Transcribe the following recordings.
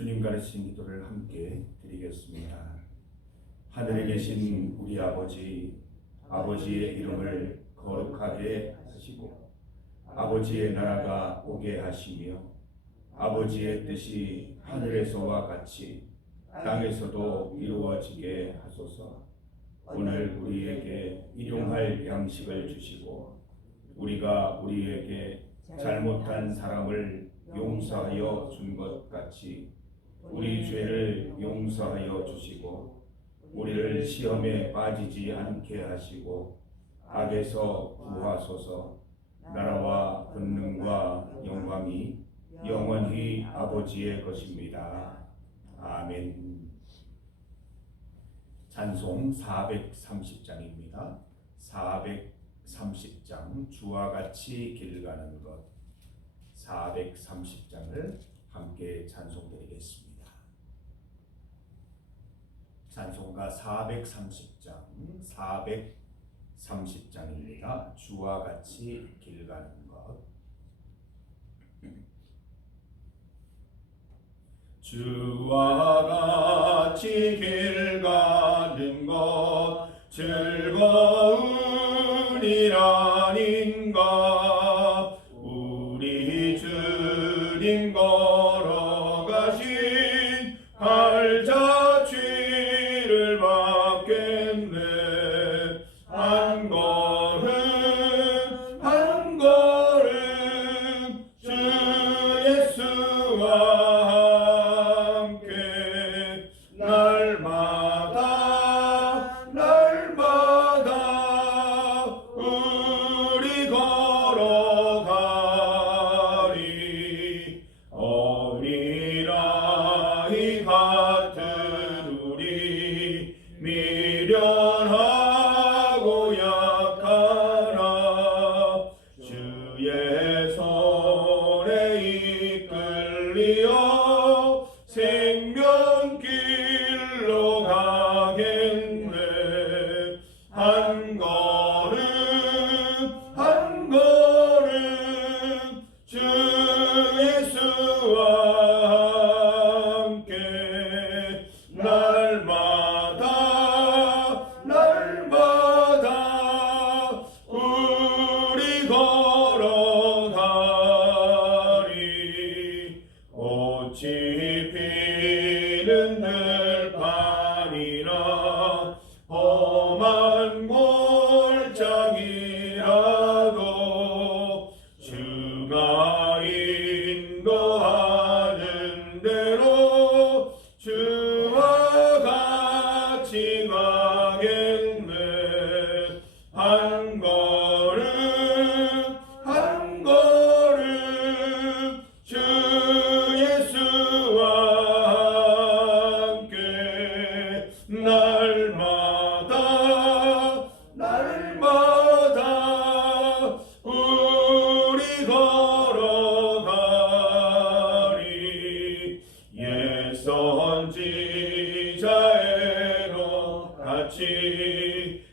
주님 가르친 기도를 함께 드리겠습니다. 하늘에 계신 우리 아버지, 아버지의 이름을 거룩하게 하시고 아버지의 나라가 오게 하시며 아버지의 뜻이 하늘에서와 같이 땅에서도 이루어지게 하소서. 오늘 우리에게 일용할 양식을 주시고 우리가 우리에게 잘못한 사람을 용서하여 준 것 같이 우리 죄를 용서하여 주시고 우리를 시험에 빠지지 않게 하시고 악에서 구하소서. 나라와 권능과 영광이 영원히 아버지의 것입니다. 아멘. 찬송 430장입니다. 430장 주와 같이 길 가는 것. 430장을 함께 찬송드리겠습니다. 찬송가 430장 430장입니다. 주와 같이 길 가는 것. 주와 같이 길 가는 것 즐거우니라닌가. 우리 주님 걸어가신 발자취를 받겠네. 한 걸음 한 걸음 주 예수와 함께 날마다 우리 걸어가리. 어린아이 같은 우리 미련하고 약하나 주의 손에 이끌리어 생명길로 가겠네. 한 걸음 한 걸음 주 예수와 함께 날마다 우리 걸어가리. 꽃이 피는 들판이나 험한 골짜기라도 주가 인도하는 대로 주와 같이 가겠네. 한 걸음 한 걸음 주 예수와 함께 날마다 우리 걸어가리. 옛 선지자애로 같이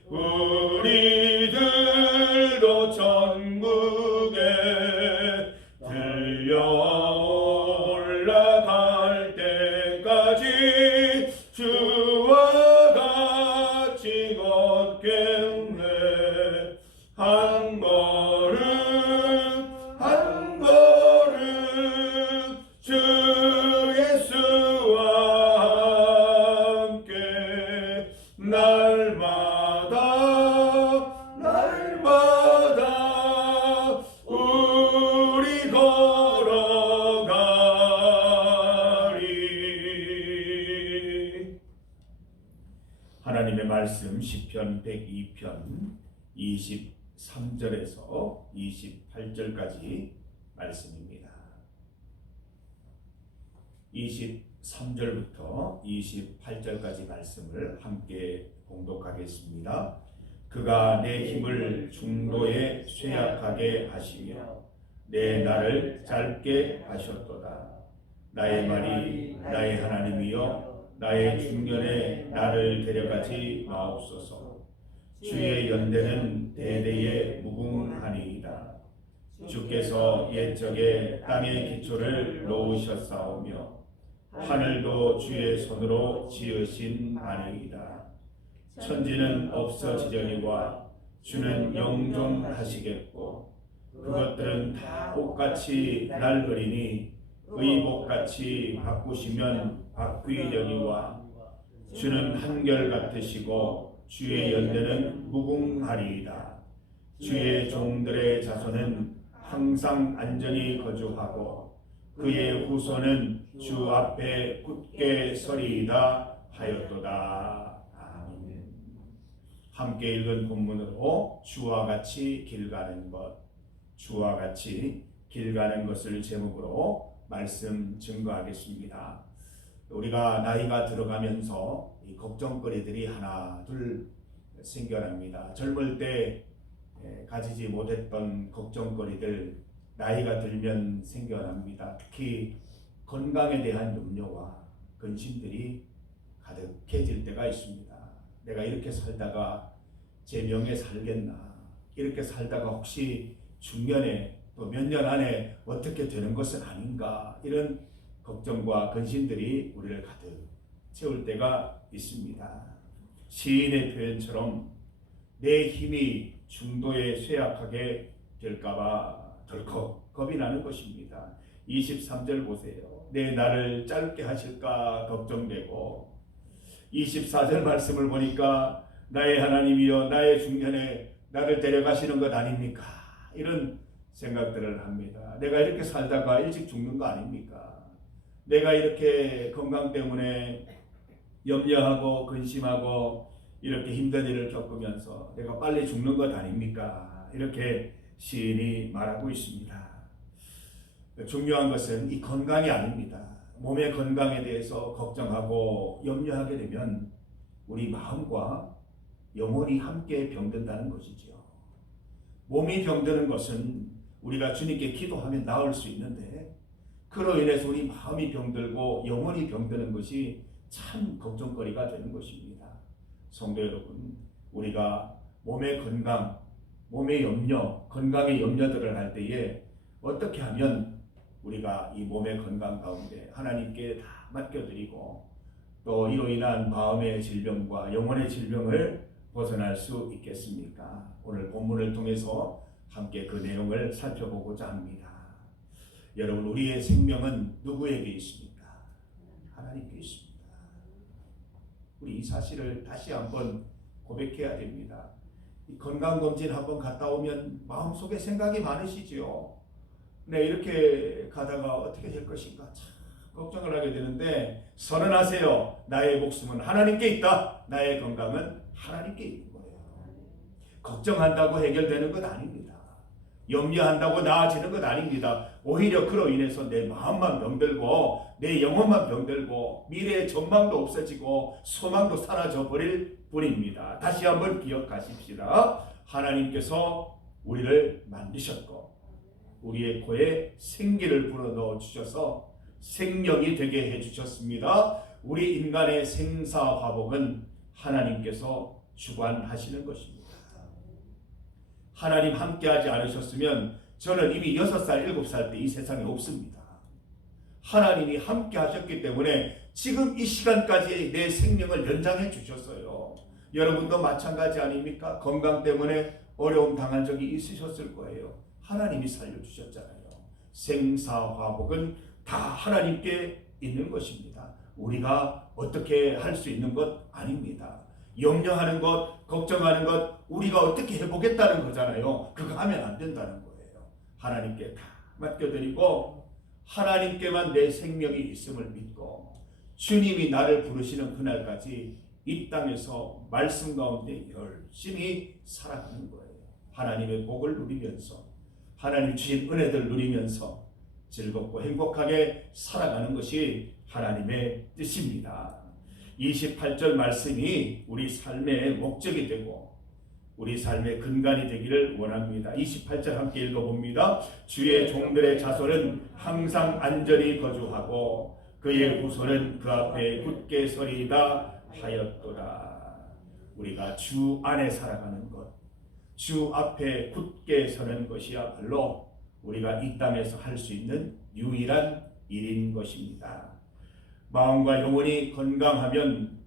우리들도 천국에 들려 올라갈 때까지 주와 같이 걷겠네. 한 걸음 한 걸음 주 예수와 함께 날마다 우리 걸어가리. 하나님의 말씀 시편 102편 23절에서 28절까지 말씀입니다. 23절부터 28절까지 말씀을 함께 봉독하겠습니다. 그가 내 힘을 중도에 쇠약하게 하시며 내 날을 짧게 하셨도다. 나의 말이 나의 하나님이여 나의 중년에 나를 데려가지 마옵소서. 주의 연대는 대대에 무궁하니이다. 주께서 옛적에 땅의 기초를 놓으셨사오며 하늘도 주의 손으로 지으신 반영이다. 천지는 없어지려니와 주는 영존하시겠고 그것들은 다 옷같이 낡으리니 의복같이 바꾸시면 바뀌려니와 주는 한결같으시고 주의 연대는 무궁하리이다. 주의 종들의 자손은 항상 안전히 거주하고 그의 후손은 주 앞에 굳게 서리이다 하였도다. 아멘. 함께 읽은 본문으로 주와 같이 길 가는 것, 주와 같이 길 가는 것을 제목으로 말씀 증거하겠습니다. 우리가 나이가 들어가면서 이 걱정거리들이 하나 둘 생겨납니다. 젊을 때 가지지 못했던 걱정거리들 나이가 들면 생겨납니다. 특히 건강에 대한 염려와 근심들이 가득해질 때가 있습니다. 내가 이렇게 살다가 제 명예 살겠나? 이렇게 살다가 혹시 중년에 또 몇 년 안에 어떻게 되는 것은 아닌가? 이런 걱정과 근심들이 우리를 가득 채울 때가 있습니다. 시인의 표현처럼 내 힘이 중도에 쇠약하게 될까봐 덜컥 겁이 나는 것입니다. 23절 보세요. 내 날을 짧게 하실까 걱정되고 24절 말씀을 보니까 나의 하나님이여 나의 중년에 나를 데려가시는 것 아닙니까? 이런 생각들을 합니다. 내가 이렇게 살다가 일찍 죽는 거 아닙니까? 내가 이렇게 건강 때문에 염려하고 근심하고 이렇게 힘든 일을 겪으면서 내가 빨리 죽는 것 아닙니까? 이렇게 시인이 말하고 있습니다. 중요한 것은 이 건강이 아닙니다. 몸의 건강에 대해서 걱정하고 염려하게 되면 우리 마음과 영혼이 함께 병든다는 것이죠. 몸이 병드는 것은 우리가 주님께 기도하면 나을 수 있는데 그로 인해서 우리 마음이 병들고 영혼이 병드는 것이 참 걱정거리가 되는 것입니다. 성도 여러분, 우리가 몸의 건강, 몸의 염려, 건강의 염려들을 할 때에 어떻게 하면 우리가 이 몸의 건강 가운데 하나님께 다 맡겨드리고 또 이로 인한 마음의 질병과 영혼의 질병을 벗어날 수 있겠습니까? 오늘 본문을 통해서 함께 그 내용을 살펴보고자 합니다. 여러분, 우리의 생명은 누구에게 있습니까? 하나님께 있습니다. 우리 이 사실을 다시 한번 고백해야 됩니다. 건강검진 한번 갔다 오면 마음속에 생각이 많으시지요. 네, 이렇게 가다가 어떻게 될 것인가 참 걱정을 하게 되는데 선언하세요. 나의 목숨은 하나님께 있다. 나의 건강은 하나님께 있는 거예요. 걱정한다고 해결되는 것 아닙니다. 염려한다고 나아지는 것 아닙니다. 오히려 그로 인해서 내 마음만 병들고 내 영혼만 병들고 미래의 전망도 없어지고 소망도 사라져 버릴 뿐입니다. 다시 한번 기억하십시다. 하나님께서 우리를 만드셨고 우리의 코에 생기를 불어넣어 주셔서 생명이 되게 해주셨습니다. 우리 인간의 생사화복은 하나님께서 주관하시는 것입니다. 하나님 함께하지 않으셨으면 저는 이미 6살, 7살 때 이 세상에 없습니다. 하나님이 함께하셨기 때문에 지금 이 시간까지 내 생명을 연장해 주셨어요. 여러분도 마찬가지 아닙니까? 건강 때문에 어려움 당한 적이 있으셨을 거예요. 하나님이 살려주셨잖아요. 생사화복은 다 하나님께 있는 것입니다. 우리가 어떻게 할 수 있는 것 아닙니다. 염려하는 것, 걱정하는 것 우리가 어떻게 해보겠다는 거잖아요. 그거 하면 안 된다는 거예요. 하나님께 다 맡겨드리고 하나님께만 내 생명이 있음을 믿고 주님이 나를 부르시는 그날까지 이 땅에서 말씀 가운데 열심히 살아가는 거예요. 하나님의 복을 누리면서 하나님 주신 은혜들 누리면서 즐겁고 행복하게 살아가는 것이 하나님의 뜻입니다. 28절 말씀이 우리 삶의 목적이 되고 우리 삶의 근간이 되기를 원합니다. 28절 함께 읽어봅니다. 주의 종들의 자손은 항상 안전히 거주하고 그의 후손은 그 앞에 굳게 서리이다 하였도다. 우리가 주 안에 살아가는 것, 주 앞에 굳게 서는 것이야말로 우리가 이 땅에서 할 수 있는 유일한 일인 것입니다. 마음과 영혼이 건강하면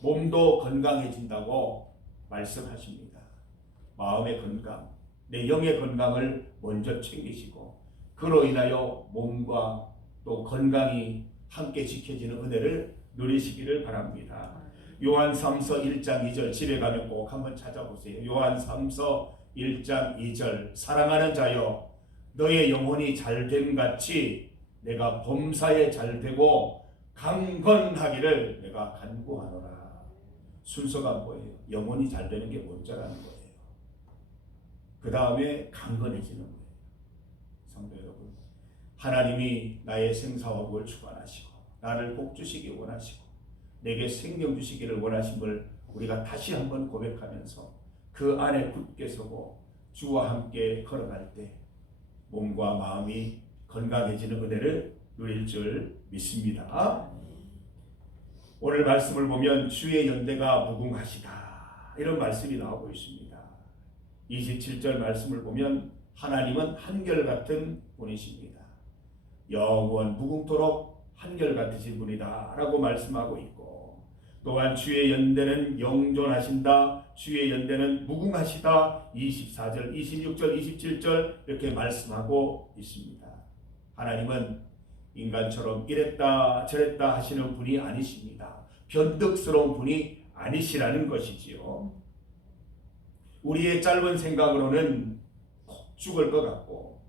몸도 건강해진다고 말씀하십니다. 마음의 건강, 내 영의 건강을 먼저 챙기시고 그로 인하여 몸과 또 건강이 함께 지켜지는 은혜를 누리시기를 바랍니다. 요한 3서 1장 2절 집에 가면 꼭 한번 찾아보세요. 요한 3서 1장 2절 사랑하는 자여 너의 영혼이 잘됨 같이 내가 범사에 잘되고 강건하기를 내가 간구하노라. 순서가 뭐예요? 영혼이 잘되는 게 먼저라는 거예요. 그 다음에 강건해지는 거예요. 성도 여러분, 하나님이 나의 생사화복을 축원하시고 나를 복 주시기 원하시고 내게 생명 주시기를 원하심을 우리가 다시 한번 고백하면서 그 안에 굳게 서고 주와 함께 걸어갈 때 몸과 마음이 건강해지는 은혜를 누릴 줄 믿습니다. 오늘 말씀을 보면 주의 연대가 무궁하시다 이런 말씀이 나오고 있습니다. 27절 말씀을 보면 하나님은 한결같은 분이십니다. 영원 무궁토록 한결같으신 분이다 라고 말씀하고 있고 또한 주의 연대는 영존하신다. 주의 연대는 무궁하시다. 24절, 26절, 27절 이렇게 말씀하고 있습니다. 하나님은 인간처럼 이랬다 저랬다 하시는 분이 아니십니다. 변덕스러운 분이 아니시라는 것이지요. 우리의 짧은 생각으로는 꼭 죽을 것 같고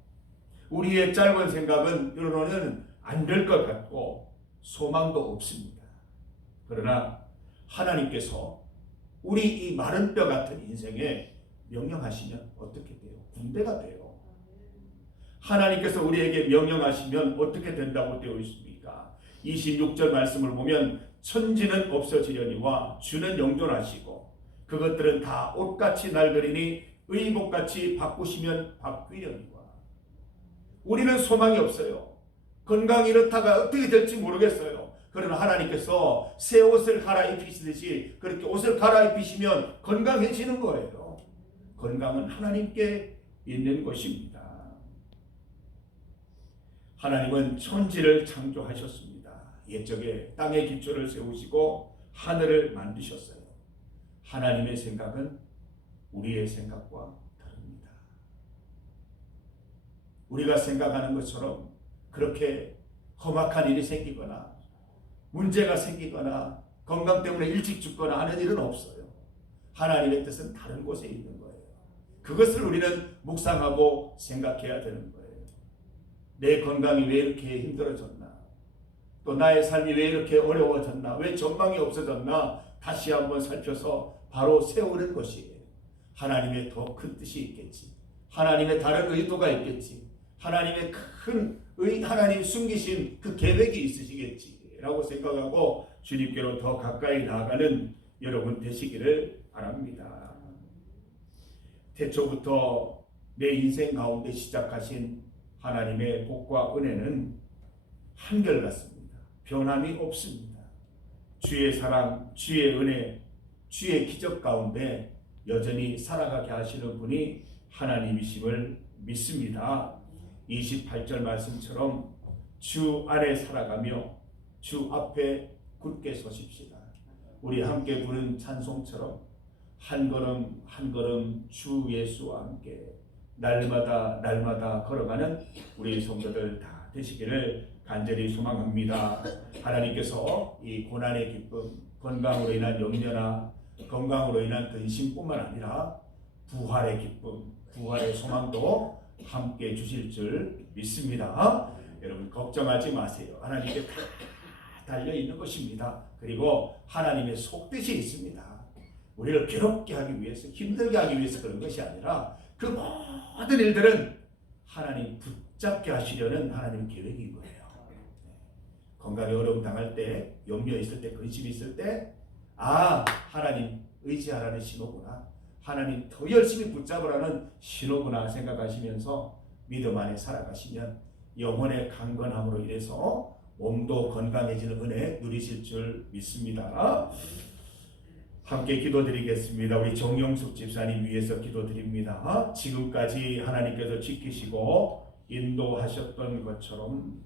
우리의 짧은 생각으로는 안 될 것 같고 소망도 없습니다. 그러나 하나님께서 우리 이 마른 뼈 같은 인생에 명령하시면 어떻게 돼요? 군대가 돼요. 하나님께서 우리에게 명령하시면 어떻게 된다고 되어 있습니까? 26절 말씀을 보면 천지는 없어지려니와 주는 영존하시고 그것들은 다 옷같이 낡으리니 의복같이 바꾸시면 바뀌려니와. 우리는 소망이 없어요. 건강이 이렇다가 어떻게 될지 모르겠어요. 그러나 하나님께서 새 옷을 갈아입히시듯이 그렇게 옷을 갈아입히시면 건강해지는 거예요. 건강은 하나님께 있는 것입니다. 하나님은 천지를 창조하셨습니다. 옛적에 땅의 기초를 세우시고 하늘을 만드셨어요. 하나님의 생각은 우리의 생각과 다릅니다. 우리가 생각하는 것처럼 그렇게 험악한 일이 생기거나 문제가 생기거나 건강 때문에 일찍 죽거나 하는 일은 없어요. 하나님의 뜻은 다른 곳에 있는 거예요. 그것을 우리는 묵상하고 생각해야 되는 거예요. 내 건강이 왜 이렇게 힘들어졌나? 또 나의 삶이 왜 이렇게 어려워졌나? 왜 전망이 없어졌나? 다시 한번 살펴서 바로 세우는 것이에요. 하나님의 더 큰 뜻이 있겠지. 하나님의 다른 의도가 있겠지. 하나님의 하나님 숨기신 그 계획이 있으시겠지라고 생각하고 주님께로 더 가까이 나아가는 여러분 되시기를 바랍니다. 태초부터 내 인생 가운데 시작하신 하나님의 복과 은혜는 한결같습니다. 변함이 없습니다. 주의 사랑, 주의 은혜, 주의 기적 가운데 여전히 살아가게 하시는 분이 하나님이심을 믿습니다. 28절 말씀처럼 주 안에 살아가며 주 앞에 굳게 서십시다. 우리 함께 부른 찬송처럼 한 걸음 한 걸음 주 예수와 함께 날마다 날마다 걸어가는 우리 성도들 다 되시기를 간절히 소망합니다. 하나님께서 이 고난의 기쁨, 건강으로 인한 염려나 건강으로 인한 근심뿐만 아니라 부활의 기쁨, 부활의 소망도 함께 주실 줄 믿습니다. 여러분 걱정하지 마세요. 하나님께 다 달려있는 것입니다. 그리고 하나님의 속뜻이 있습니다. 우리를 괴롭게 하기 위해서, 힘들게 하기 위해서 그런 것이 아니라 그 모든 일들은 하나님 붙잡게 하시려는 하나님의 계획인 거예요. 건강에 어려움 당할 때, 염려 있을 때, 근심이 있을 때 하나님 의지하라는 신호구나. 하나님 더 열심히 붙잡으라는 신호구나 생각하시면서 믿음 안에 살아가시면 영혼의 강건함으로 인해서 몸도 건강해지는 은혜 누리실 줄 믿습니다. 함께 기도드리겠습니다. 우리 정영숙 집사님 위해서 기도드립니다. 지금까지 하나님께서 지키시고 인도하셨던 것처럼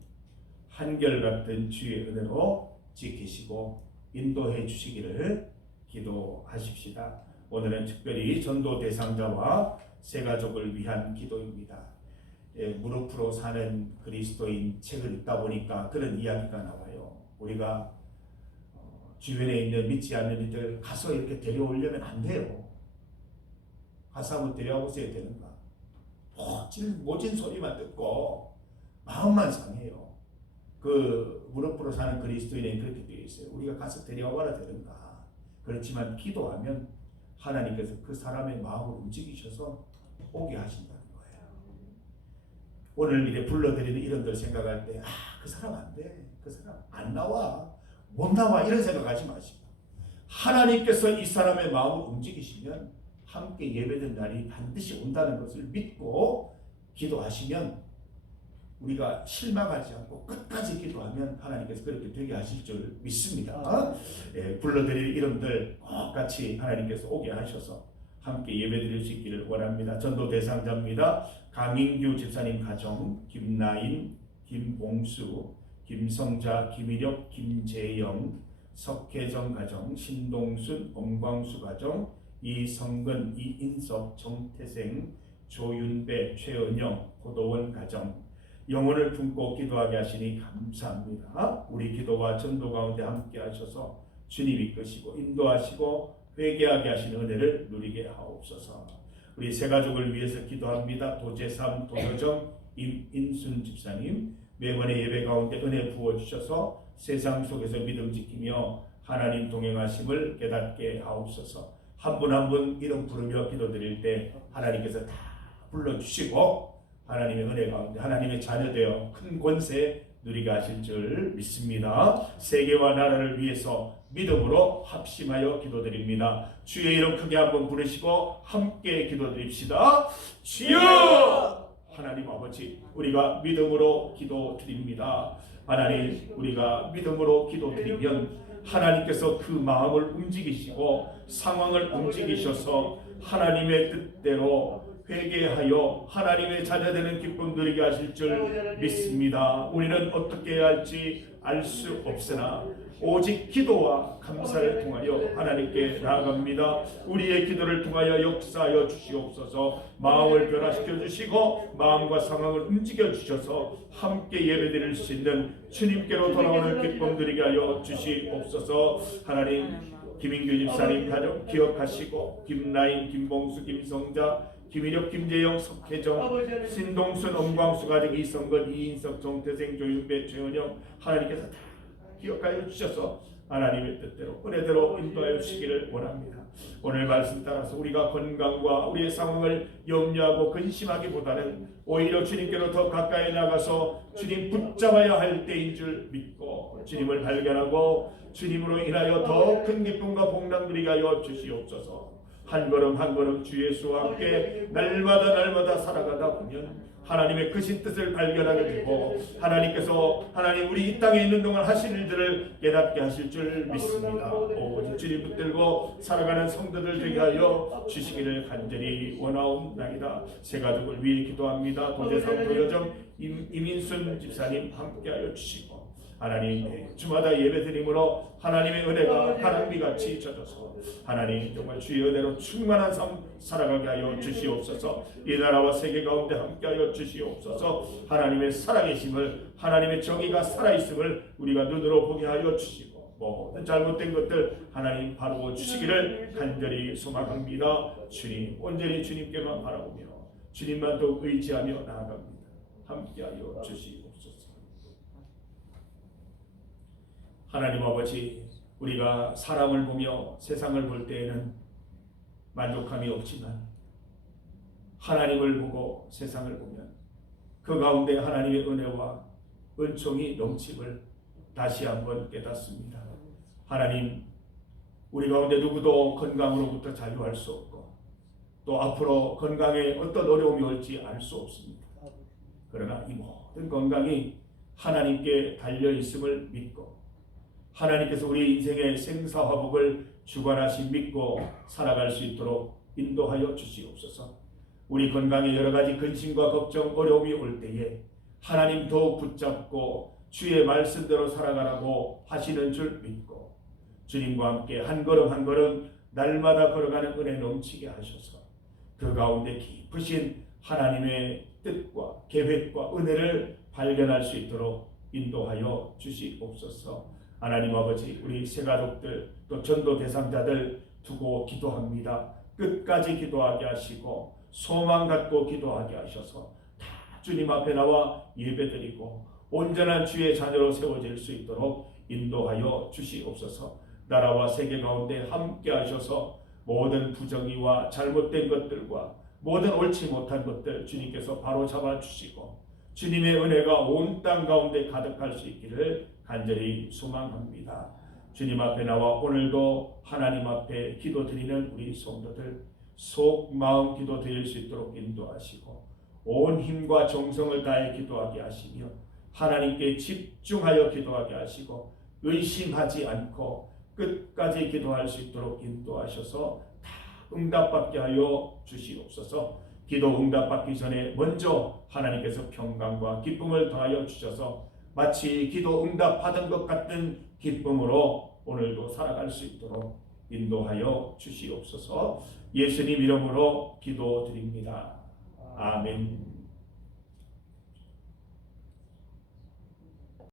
한결같은 주의 은혜로 지키시고 인도해 주시기를 기도하십시다. 오늘은 특별히 전도 대상자와 새 가족을 위한 기도입니다. 무릎으로 사는 그리스도인 책을 읽다 보니까 그런 이야기가 나와요. 우리가 주변에 있는 믿지 않는 이들 가서 이렇게 데려오려면 안 돼요. 가서 한번 데려오셔야 되는가? 모진 소리만 듣고 마음만 상해요. 그 무릎으로 사는 그리스도인은 그렇게 되어 있어요. 우리가 가서 데려와라 되는가? 그렇지만 기도하면 하나님께서 그 사람의 마음을 움직이셔서 오게 하신다는 거예요. 오늘 이래 불러드리는 이런들 생각할 때 그 사람 안 돼. 그 사람 안 나와. 못 나와. 이런 생각하지 마시고 하나님께서 이 사람의 마음을 움직이시면 함께 예배된 날이 반드시 온다는 것을 믿고 기도하시면 우리가 실망하지 않고 끝까지 기도하면 하나님께서 그렇게 되게 하실 줄 믿습니다. 불러드릴 이름들 꼭 같이 하나님께서 오게 하셔서 함께 예배드릴 수 있기를 원합니다. 전도 대상자입니다. 강인규 집사님 가정, 김나인, 김봉수, 김성자, 김일혁, 김재영, 석혜정 가정, 신동순, 엄광수 가정, 이성근, 이인석, 정태생, 조윤배, 최은영, 고도원 가정 영혼을 품고 기도하게 하시니 감사합니다. 우리 기도와 전도 가운데 함께 하셔서 주님 이끄시고 인도하시고 회개하게 하시는 은혜를 누리게 하옵소서. 우리 새 가족을 위해서 기도합니다. 도재삼, 도여정, 임인순 집사님 매번의 예배 가운데 은혜 부어주셔서 세상 속에서 믿음 지키며 하나님 동행하심을 깨닫게 하옵소서. 한 분 한 분 이름 부르며 기도드릴 때 하나님께서 다 불러주시고 하나님의 은혜 가운데 하나님의 자녀되어 큰 권세 누리게 하실 줄 믿습니다. 세계와 나라를 위해서 믿음으로 합심하여 기도드립니다. 주의 이름 크게 한번 부르시고 함께 기도드립시다. 주여! 하나님 아버지, 우리가 믿음으로 기도드립니다. 하나님, 우리가 믿음으로 기도드리면 하나님께서 그 마음을 움직이시고 상황을 움직이셔서 하나님의 뜻대로 회개하여 하나님의 자녀되는 기쁨 누리게 하실 줄 믿습니다. 우리는 어떻게 해야 할지 알 수 없으나 오직 기도와 감사를 통하여 하나님께 나아갑니다. 우리의 기도를 통하여 역사하여 주시옵소서. 마음을 변화시켜 주시고 마음과 상황을 움직여 주셔서 함께 예배드릴 수 있는 주님께로 돌아오는 기쁨 누리게 하여 주시옵소서. 하나님, 김인규 집사님 가족 기억하시고 김나인, 김봉수, 김성자, 김일혁, 김재영, 석혜정, 신동순, 엄광수 가족 이성근, 이인석, 정태생, 조윤배, 최은영 하나님께서 다 기억하여 주셔서 하나님의 뜻대로 은혜대로 인도하여 주시기를 원합니다. 오늘 말씀 따라서 우리가 건강과 우리의 상황을 염려하고 근심하기보다는 오히려 주님께로 더 가까이 나가서 주님 붙잡아야 할 때인 줄 믿고 주님을 발견하고 주님으로 인하여 더 큰 기쁨과 복락 누리게 하여 주시옵소서. 한 걸음 한 걸음 주 예수와 함께 날마다 살아가다 보면 하나님의 크신 뜻을 발견하게 되고 하나님께서 우리 이 땅에 있는 동안 하신 일들을 깨닫게 하실 줄 믿습니다. 오직 주님 붙들고 살아가는 성도들 되게 하여 주시기를 간절히 원하옵나이다. 새 가족을 위해 기도합니다. 도재상, 도여정, 임인순 집사님 함께하여 주시고 하나님 주마다 예배드림으로 하나님의 은혜가 바람비같이 젖어서 하나님 정말 주의 은혜로 충만한 삶 살아가게 하여 주시옵소서. 이 나라와 세계 가운데 함께하여 주시옵소서. 하나님의 살아계심을 하나님의 정의가 살아있음을 우리가 눈으로 보게 하여 주시고 모든 잘못된 것들 하나님 바로 주시기를 간절히 소망합니다. 주님 온전히 주님께만 바라보며 주님만 더욱 의지하며 나아갑니다. 함께하여 주시옵소서. 하나님 아버지, 우리가 사람을 보며 세상을 볼 때에는 만족함이 없지만 하나님을 보고 세상을 보면 그 가운데 하나님의 은혜와 은총이 넘침을 다시 한번 깨닫습니다. 하나님, 우리 가운데 누구도 건강으로부터 자유할 수 없고 또 앞으로 건강에 어떤 어려움이 올지 알 수 없습니다. 그러나 이 모든 건강이 하나님께 달려있음을 믿고 하나님께서 우리 인생의 생사화복을 주관하신 믿고 살아갈 수 있도록 인도하여 주시옵소서. 우리 건강에 여러 가지 근심과 걱정, 어려움이 올 때에 하나님 더욱 붙잡고 주의 말씀대로 살아가라고 하시는 줄 믿고 주님과 함께 한 걸음 한 걸음 날마다 걸어가는 은혜 넘치게 하셔서 그 가운데 깊으신 하나님의 뜻과 계획과 은혜를 발견할 수 있도록 인도하여 주시옵소서. 하나님 아버지, 우리 새가족들 또 전도 대상자들 두고 기도합니다. 끝까지 기도하게 하시고 소망 갖고 기도하게 하셔서 다 주님 앞에 나와 예배드리고 온전한 주의 자녀로 세워질 수 있도록 인도하여 주시옵소서. 나라와 세계 가운데 함께 하셔서 모든 부정의와 잘못된 것들과 모든 옳지 못한 것들 주님께서 바로 잡아 주시고 주님의 은혜가 온 땅 가운데 가득할 수 있기를 간절히 소망합니다. 주님 앞에 나와 오늘도 하나님 앞에 기도드리는 우리 성도들 속 마음 기도 드릴 수 있도록 인도하시고 온 힘과 정성을 다해 기도하게 하시며 하나님께 집중하여 기도하게 하시고 의심하지 않고 끝까지 기도할 수 있도록 인도하셔서 다 응답받게 하여 주시옵소서. 기도 응답받기 전에 먼저 하나님께서 평강과 기쁨을 더하여 주셔서 마치 기도 응답받은 것 같은 기쁨으로 오늘도 살아갈 수 있도록 인도하여 주시옵소서. 예수님 이름으로 기도드립니다. 아멘.